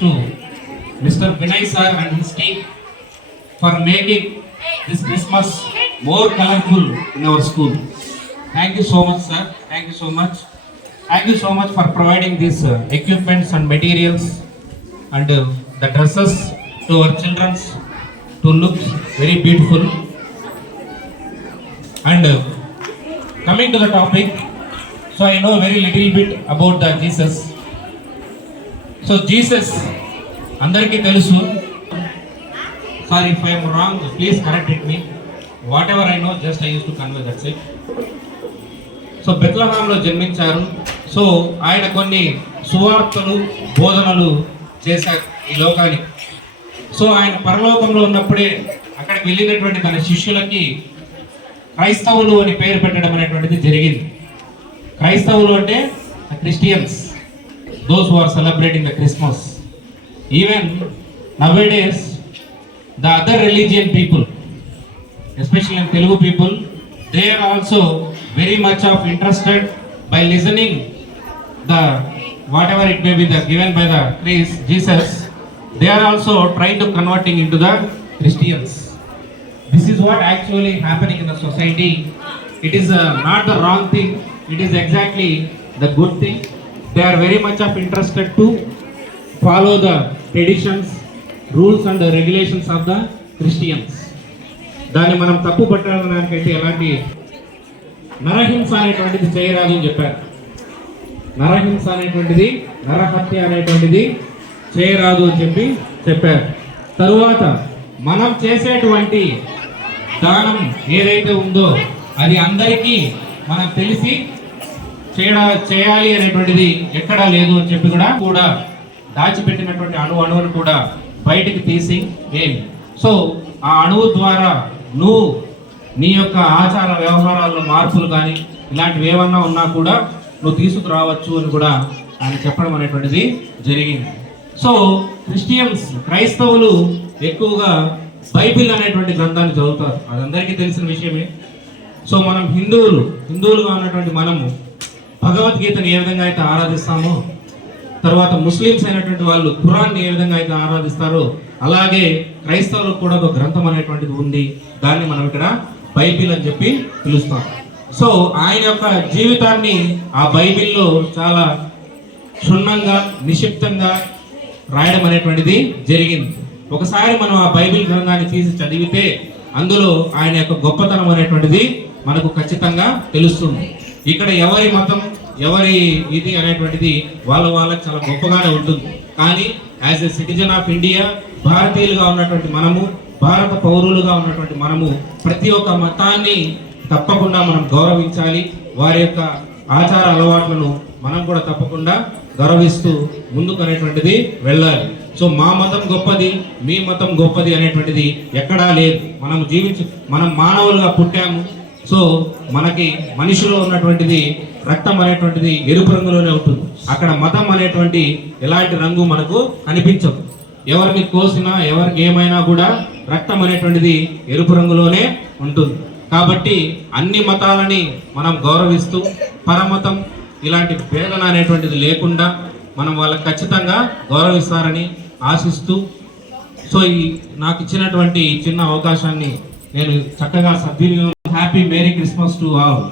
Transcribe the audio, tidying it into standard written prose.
to Mr. Vinay sir and his team for making this Christmas more colorful in our school. Thank you so much, sir. Thank you so much. Thank you so much for providing these equipments and materials and the dresses to our children to look very beautiful. And coming to the topic, so I know very little bit about the Jesus. So Jesus, andariki telusu. Sorry if I am wrong, please correct me. Whatever I know, just I used to convey, that's it. So బెత్లెహేంలో జన్మించారు. So ఆయన కొన్ని సువార్తలు బోధనలు చేశారు ఈ లోకానికి. So ఆయన పరలోకంలో ఉన్నప్పుడే అక్కడికి వెళ్ళినటువంటి తన శిష్యులకి క్రైస్తవులు అని పేరు పెట్టడం అనేటువంటిది జరిగింది. క్రైస్తవులు అంటే Christians, those who are celebrating the Christmas. Even nowadays the other religion people, especially Telugu people, they are also very much of interested by listening the whatever it may be the given by the Christ Jesus. They are also trying to converting into the Christians. This is what actually happening in the society. It is not the wrong thing, it is exactly the good thing. They are very much of interested to follow the traditions, rules and the regulations of the Christians. దాన్ని మనం తప్పు పట్టడానికైతే ఎలాంటి నరహింస అనేటువంటిది చేయరాదు అని చెప్పారు. నరహింస అనేటువంటిది, నరహత్య అనేటువంటిది చేయరాదు అని చెప్పారు. తరువాత మనం చేసేటువంటి దానం ఏదైతే ఉందో అది అందరికీ మనం తెలిసి చేయాలి అనేటువంటిది ఎక్కడా లేదు అని చెప్పి కూడా దాచిపెట్టినటువంటి అణువును కూడా బయటికి తీసి సో ఆ అణువు ద్వారా నువ్వు నీ యొక్క ఆచార వ్యవహారాల్లో మార్పులు కానీ ఇలాంటివి ఏమన్నా ఉన్నా కూడా నువ్వు తీసుకురావచ్చు అని కూడా ఆయన చెప్పడం అనేటువంటిది జరిగింది. సో క్రిస్టియన్స్, క్రైస్తవులు ఎక్కువగా బైబిల్ అనేటువంటి గ్రంథాన్ని చదువుతారు, అది అందరికీ తెలిసిన విషయమే. సో మనం హిందువులుగా ఉన్నటువంటి మనము భగవద్గీతను ఏ విధంగా అయితే ఆరాధిస్తామో, తర్వాత ముస్లిమ్స్ అయినటువంటి వాళ్ళు ఖురాన్ని ఏ విధంగా అయితే ఆరాధిస్తారో, అలాగే క్రైస్తవులకు కూడా ఒక గ్రంథం అనేటువంటిది ఉంది. దాన్ని మనం ఇక్కడ బైబిల్ అని చెప్పి పిలుస్తాం. సో ఆయన యొక్క జీవితాన్ని ఆ బైబిల్లో చాలా క్షుణ్ణంగా, నిక్షిప్తంగా రాయడం అనేటువంటిది జరిగింది. ఒకసారి మనం ఆ బైబిల్ గ్రంథాన్ని తీసి చదివితే అందులో ఆయన యొక్క గొప్పతనం అనేటువంటిది మనకు ఖచ్చితంగా తెలుస్తుంది. ఇక్కడ ఎవరి మతం, ఎవరి ఇది అనేటువంటిది వాళ్ళకి చాలా గొప్పగానే ఉంటుంది. కానీ as a citizen of India, భారతీయులుగా ఉన్నటువంటి మనము, భారత పౌరులుగా ఉన్నటువంటి మనము ప్రతి ఒక్క మతాన్ని తప్పకుండా మనం గౌరవించాలి. వారి యొక్క ఆచార అలవాట్లను మనం కూడా తప్పకుండా గౌరవిస్తూ ముందుకు అనేటువంటిది వెళ్ళాలి. సో మా మతం గొప్పది, మీ మతం గొప్పది అనేటువంటిది ఎక్కడా లేదు. మనం మానవులుగా పుట్టాము. సో మనకి మనిషిలో ఉన్నటువంటిది రక్తం అనేటువంటిది ఎరుపు రంగులోనే ఉంటుంది. అక్కడ మతం అనేటువంటి ఎలాంటి రంగు మనకు కనిపించదు. ఎవరిని కోసినా, ఎవరికి ఏమైనా కూడా రక్తం అనేటువంటిది ఎరుపు రంగులోనే ఉంటుంది. కాబట్టి అన్ని మతాలని మనం గౌరవిస్తూ, పరమతం ఇలాంటి భేదన అనేటువంటిది లేకుండా మనం వాళ్ళకి ఖచ్చితంగా గౌరవిస్తారని ఆశిస్తూ, సో ఈ నాకు ఇచ్చినటువంటి చిన్న అవకాశాన్ని నేను చక్కగా సద్వినియోగం. Happy merry Christmas to all.